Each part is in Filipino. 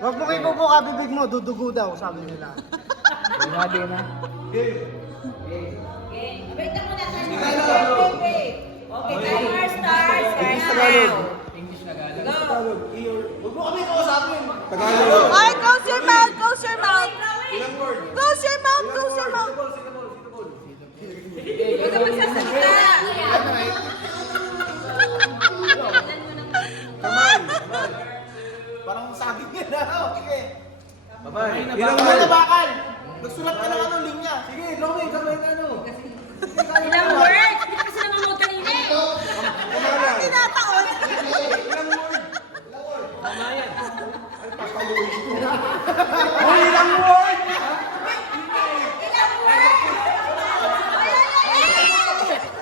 Huwag mo kayo bubuka bibig mo, dudugo daw, sabi nila. Di na. Wait na muna. Okay, timer starts right now. Huwag mo kami kausapin. Alright, close your mouth, close your mouth. Close your mouth, close your mouth. Huwag ka magsasalita. Parang sabi niya na. Okay. Bye-bye. Ilang bakal. Nagsulat ka ng ano, linya. Sige, Lomi, sabay na ano. Ilang words? Hindi kasi namamod kanina eh. Tinataon. Ilang word!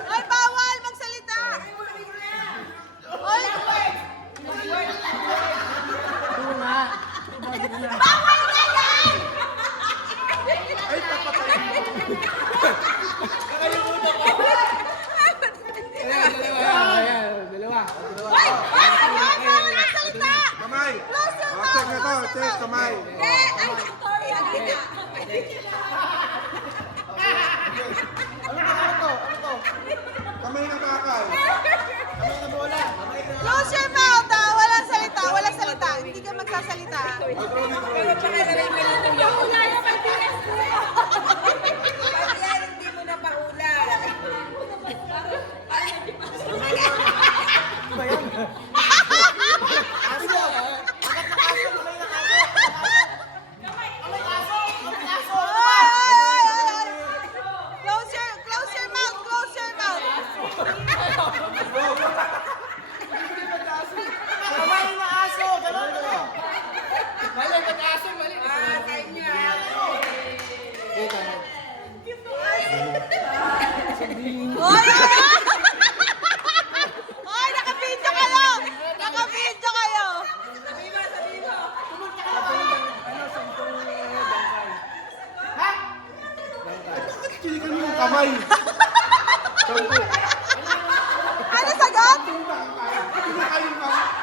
Ay, bawal magsalita. Ay, bawal na yan! Dalawa. Ay, bawal magsalita. Kamay! Close your O, mouth. check na to. Check, kamay. Ay, sorry, halika. Ano to? Kamay na bakal. Ano na bola? Close your mouth, ah. Walang salita, walang salita. Hindi ka magsasalita. Pero tsaka nalagay mo lang ng paula yung Martinez ko. Yan, hindi mo na paula. Aso! Akat na aso, kamay na aso. Kamay aso! Kamay aso! Ay! Close your mouth, close your mouth. Kamay na aso! Ganon ano? Time niya. Oy! Oy, naka-video kayo! Naka-video kayo! Kinikan mo yung kamay. Ano sagot? Kinikan yung kamay.